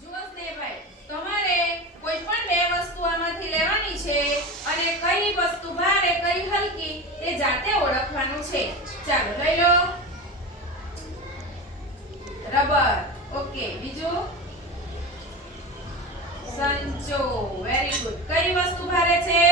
જુઓ સ્નેહભાઈ, તમારે કોઈ પણ બે વસ્તુ આમાંથી લેવાની છે અને કઈ વસ્તુ ભારે કઈ હલકી તે જાતે ઓળખવાનું છે. ચાલો લઈ લો. રબર. ઓકે, બીજું સંચો. Very good. કઈ વસ્તુ ભારે છે?